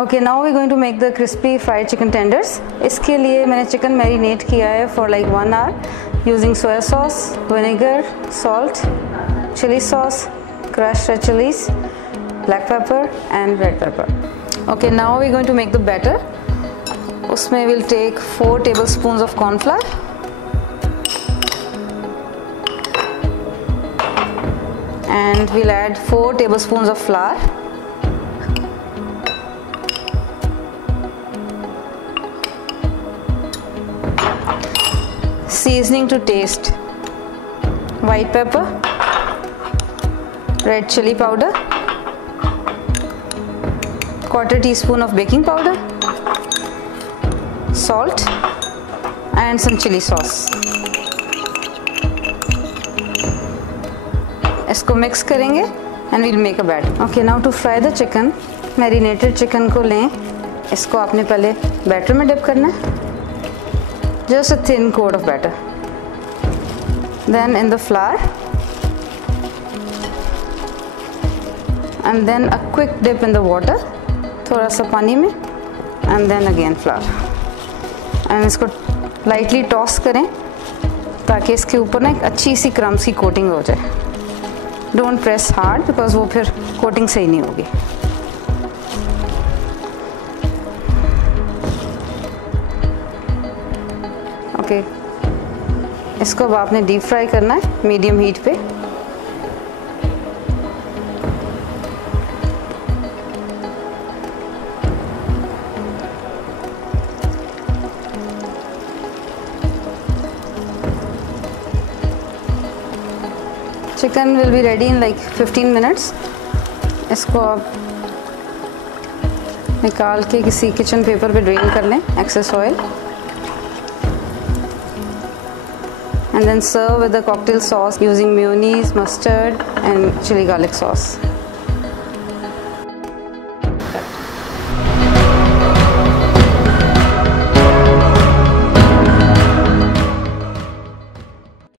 Okay, now we going to make the crispy fried chicken tenders. इसके लिए मैंने chicken marinate किया है for like 1 hour using soya sauce, vinegar, salt, chili sauce, crushed red chilies, black pepper and red pepper. Okay, now we going to make the batter. उसमें will take 4 tablespoons of cornflour, and we'll add 4 tablespoons of flour, seasoning to taste, white pepper, red chili powder, 1/4 teaspoon of baking powder, salt and some chili sauce. इसको mix करेंगे and we'll make a batter. Okay, now to fry the chicken, marinated chicken को लें, इसको आपने पहले batter में dip करना है, just a thin coat of batter, then in the flour and then a quick dip in the water, थोड़ा सा पानी में, and then again flour, and इसको लाइटली टॉस करें ताकि इसके ऊपर ना एक अच्छी सी क्रम्स की कोटिंग हो जाए. डोंट प्रेस हार्ड बिकॉज वो फिर कोटिंग सही नहीं होगी. ओके, इसको अब आपने डीप फ्राई करना है मीडियम हीट पे. Chicken will be ready in like 15 minutes. इसको आप निकाल के किसी किचन पेपर पे ड्रेन कर लें excess oil, and then serve with the cocktail sauce using mayonnaise, mustard and chili garlic sauce.